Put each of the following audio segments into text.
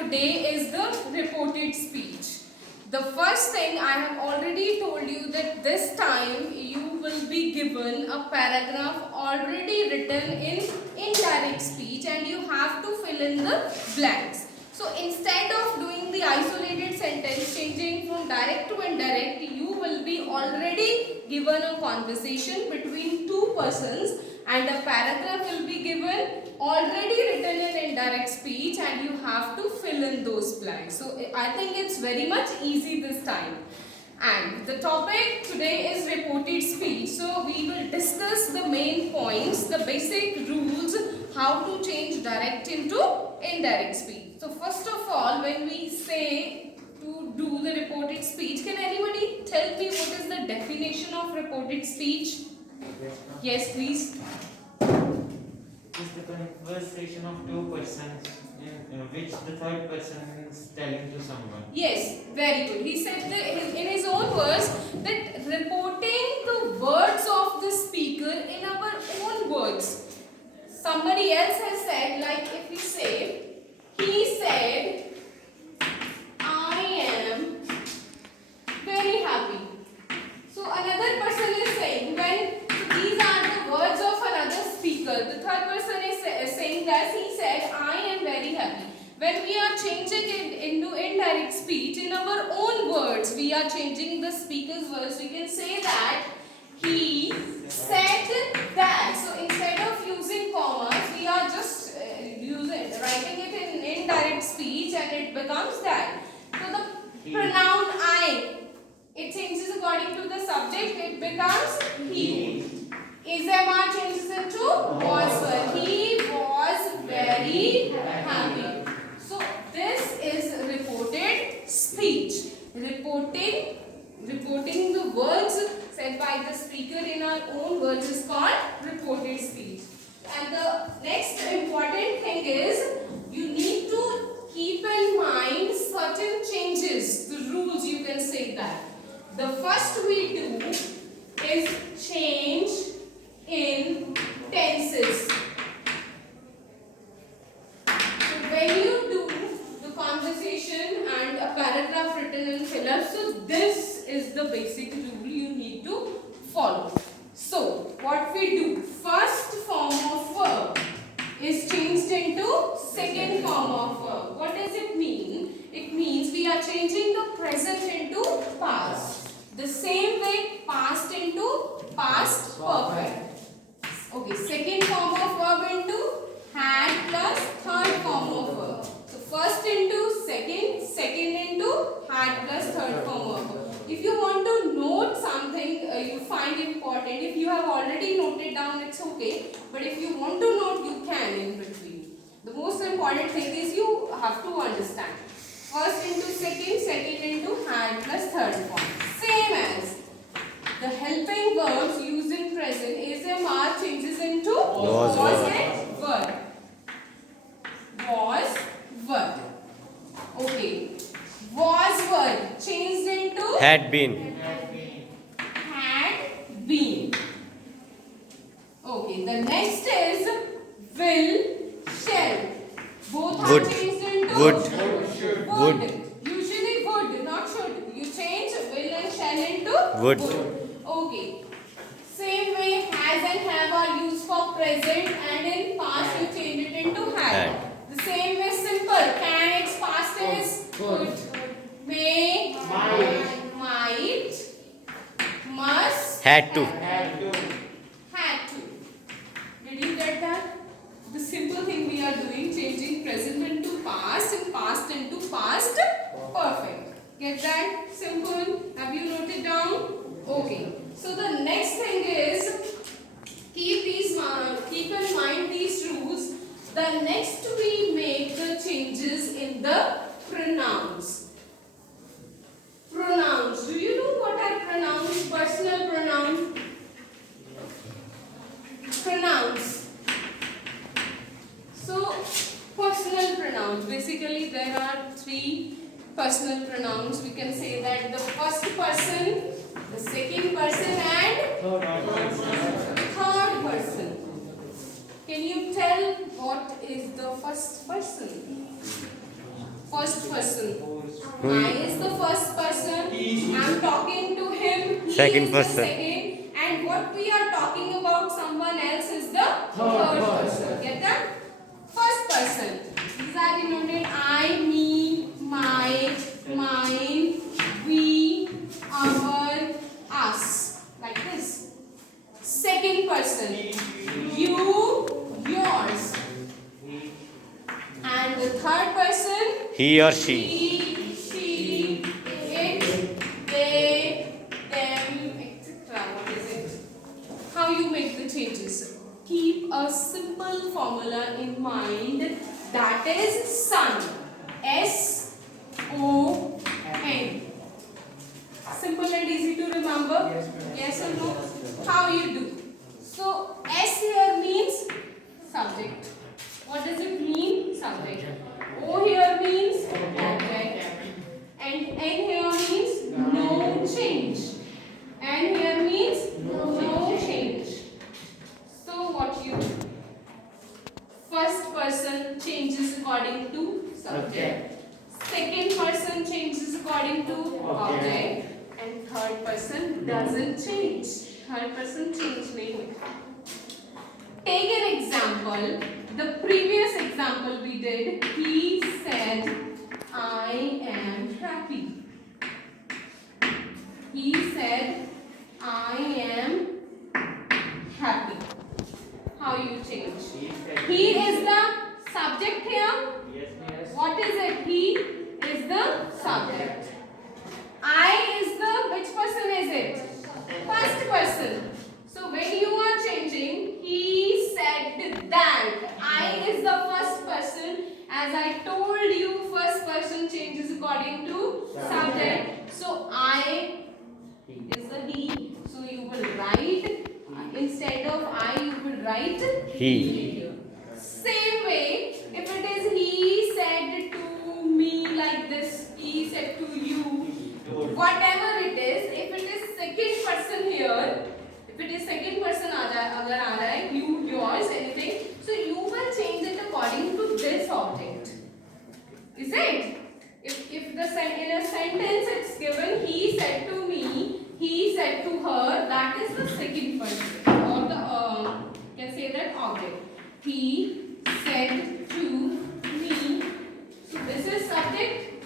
today is the reported speech. The first thing I have already told you that this time you will be given a paragraph already written in indirect speech and you have to fill in the blanks. So instead of doing the isolated sentence changing from direct to indirect, you will be already given a conversation between two persons and a paragraph will be given already written in indirect speech and you have to fill in those blanks. So I think it's very much easy this time. And the topic today is reported speech. So we will discuss the main points, the basic rules, how to change direct into indirect speech. So first of all, when we say to do the reported speech, can anybody tell me what is the definition of reported speech? Yes, please. It is the conversation of two persons in which the third person is telling to someone. Yes, very good. He said in his own words that reporting the words of the speaker in our own words. Somebody else has said, like if we say, he said, I am very happy. So another person is saying, these are the words of another speaker. The third person is saying that he said, I am very happy. When we are changing it into indirect speech, in our own words, we are changing the speaker's words. We can say that he said that. So instead of using commas, we are just writing it in indirect speech and it becomes that. So the pronoun I, it changes according to the subject, it becomes he. Is-am-are changes into was-were. He was very happy. So this is reported speech. Reporting the words said by the speaker in our own words is called reported speech. And the next important thing is you need to keep in mind certain changes, the rules, you can say that. The first we do is change in tenses. So when you do the conversation and a paragraph written in filler, so this is the basic rule you need to follow. So what we do, first form of verb is changed into second form of verb. What does it mean? It means we are changing the present into past. The same way past into past perfect. Okay, second form of verb into had plus third form of verb. So first into second, second into had plus third form of verb. If you want to note something you find important, if you have already noted down, it's okay. But if you want to note, you can in between. The most important thing is you have to understand. First into second, second into had plus third form. Same as the helping verbs used in present, is-am-are changes into was and were. Was, were. Okay. Was, were changed into had been. Had been. Okay. The next is will, shall. Both Would. are changed into Would. would. Usually would, not should. You change will and shall into Would. Okay. Same way has and have are used for present and in past you change it into had. Had. The same way simple. Can its past is could. May, might, must, Had to. had to. Did you get that? The simple thing we are doing, changing present into past and past into past perfect. Get that? Simple. Have you noted down? Okay. So the next thing is keep in mind these rules. The next we make the changes in the pronouns. Pronouns. Do you know what are pronouns? Personal pronoun. Pronouns. So personal pronouns. Basically there are three personal pronouns. We can say that the first person, the second person and third person. Can you tell what is the first person? First person. Who I is the first person. I'm talking to him. He Second is person. the second. And what we are talking about someone else is the third person. Get that? First person. These are denoted I, me, my, mine, we, our, us. Like this. Second person. You, yours. And the third person. he or she? He, she, it, they, them, etc. What is it? How you make the changes? Keep a simple formula in mind, that is sun. S-O-N. Simple and easy to remember. Yes or no? How you do? So S here means subject. What does it mean? Subject. O here means object. And N here means no change. N here means no change. So what you do? First person changes according to subject. Second person changes according to object. And third person doesn't change. Third person change nahi hota. Take an example. The previous example we did, he said, I am happy. He said, I am happy. How you change? He is the subject here. What is it? He is the subject. I is the, which person is it? First person. So when you are changing, he said that. I is the first person. As I told you, first person changes according to subject. So I is the he. So you will write, instead of I, you will write He. Same way, if it is he said to me like this, he said to you, whatever it is, if it is second person here, if it is second person agar aa raha hai, you, yours, anything, so you will change it according to this object. Is it? If in a sentence it's given, he said to me, he said to her, that is the second person, or the can say that object. He said to me. So this is subject,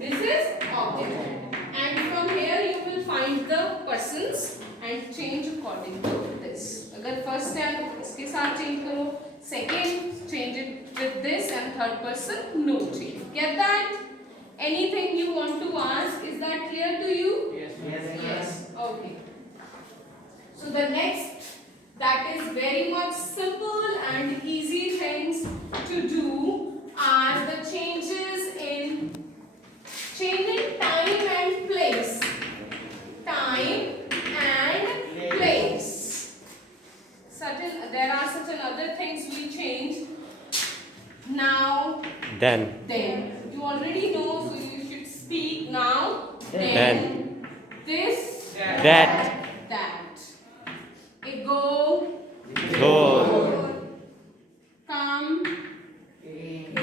this is object. And from here you will find the persons and change according to this. Agar first है इसके साथ change करो, second change it with this, and third person no change. Get that? Anything you want to ask? Is that clear to you? Yes. Okay. So the next, that is very much simple and easy things to do are the changes in changing time and place. Time and place. There are certain other things we change. Now, Then. you already know, so you should speak now. Then. This. That. That. Go. Go. Come. Go.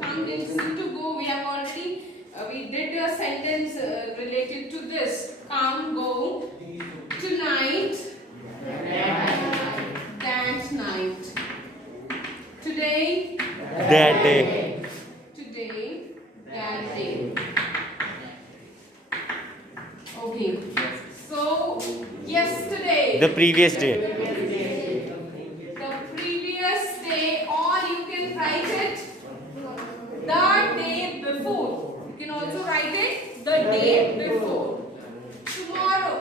Come means to go. We have already we did a sentence related to this. Come, go. Tonight. That night. Today. That day. Today. That day. Okay. So yesterday. The previous day. The previous day, or you can write it the day before. You can also write it the day before. Tomorrow.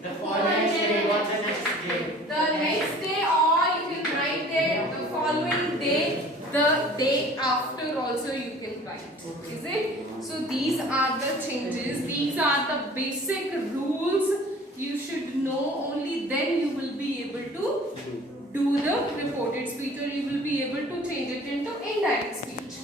The following day, what the next day? The next day, or you can write it the following day, the day after also you can write. Is it? So these are the changes. These are the basic rules you should know. Only then you will be able to do the reported speech, or you will be able to change it into indirect speech.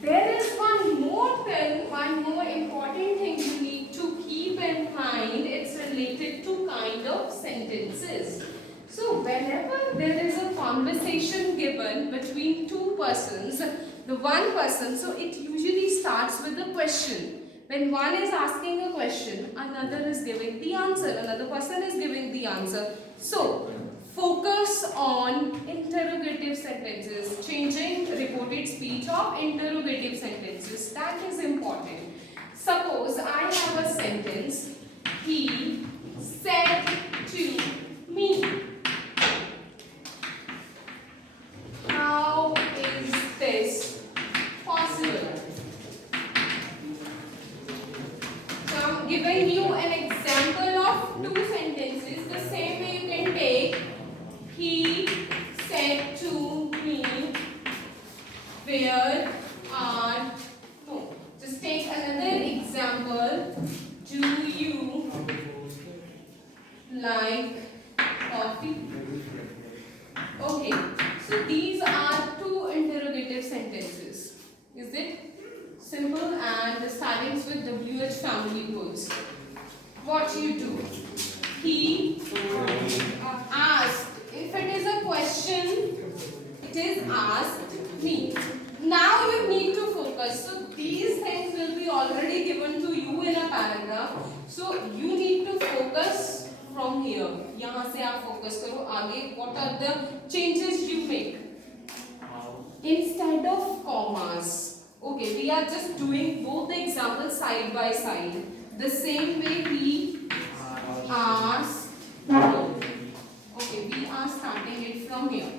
There is one more important thing you need to keep in mind. It's related to kind of sentences. So whenever there is a conversation given between two persons, the one person, so it usually starts with a question. When one is asking a question, another is giving the answer, another person is giving the answer. So, focus on interrogative sentences, changing reported speech of interrogative sentences. That is important. Suppose I have a sentence, he said to me. How is this possible? So I'm giving you an example of two sentences. The same way you can take he said to me, where are, no, just take another example. Do you like coffee? Okay, so these are two interrogative sentences. Is it simple? And the startings with WH family words. What you do? He asked. If it is a question, it is asked me. Now you need to focus. So these things will be already given to you in a paragraph. So you need to focus from here. यहाँ से आप focus करो आगे. What are the changes you make? Instead of commas. Okay, we are just doing both the examples side by side. The same way we asked. Okay, we are starting it from here.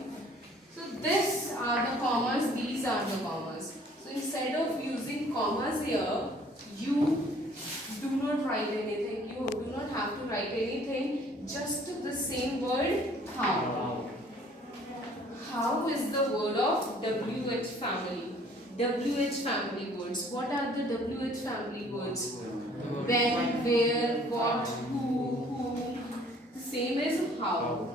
So this are the commas, these are the commas. So instead of using commas here, you do not write anything. You do not have to write anything. Just the same word, how. How is the word of WH family. WH family words. What are the WH family words? When, where, what, who. The same as how.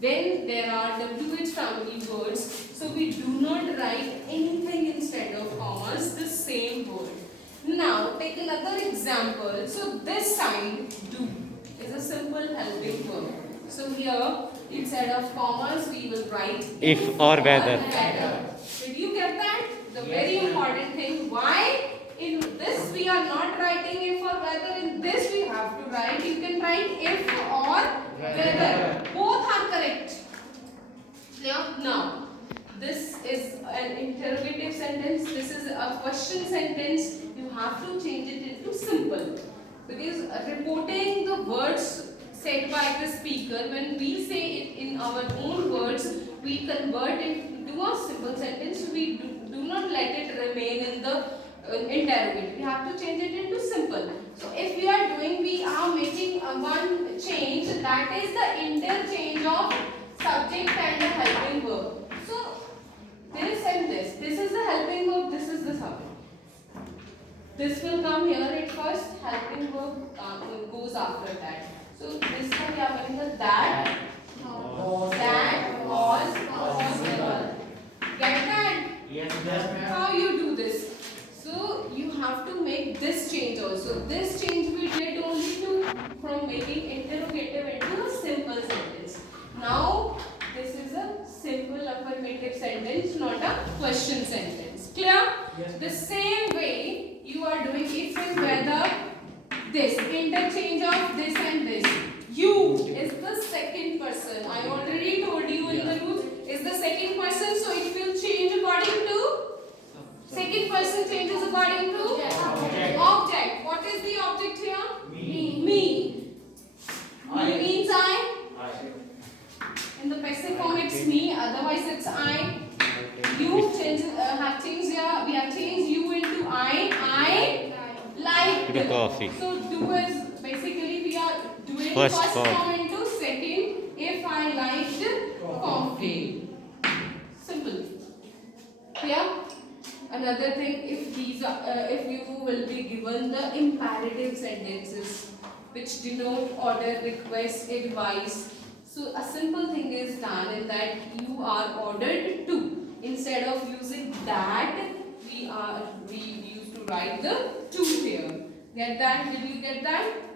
When there are WH family words, so we do not write anything instead of commas, the same word. Now take another example. So this side, do, is a simple helping verb. So here, instead of commas, we will write If or whether. Did you get that? The very important thing. Why? In this we are not writing if or whether. In this we have to write. You can write if or whether. Both are correct. Yeah. Now, this is an interrogative sentence. This is a question sentence. You have to change it into simple. Because reporting the words said by the speaker, when we say it in our own words, we convert it into a simple sentence. We do not let it remain in the interrogative. We have to change it into simple. So if we are making one change, that is the interchange of subject and the helping verb. So this and this. This is the helping verb, this is the subject. This will come here at first, helping verb goes after that. So this one we are getting the that was possible. Get that? Yes, ma'am. How you do this? So you have to make this change also. This change we did only from making interrogative into a simple sentence. Now this is a simple affirmative sentence, not a question sentence. Clear? Yes. The same way you are doing if and whether. This interchange of this and this. You is the second person. I already told you in the rules. Is the second person, so it will change according to. Second person changes according to object. What is the object here? Me. Me means I. In the passive form it's me. Otherwise it's I. You have changed here. We have changed you into I. I like coffee. So do is basically we are doing First first form. form into second. If I liked coffee. Simple. Clear? Another thing, if you will be given the imperative sentences which denote order, request, advice. So a simple thing is done in that you are ordered to. Instead of using that, we used to write the to here. Get that? Did you get that?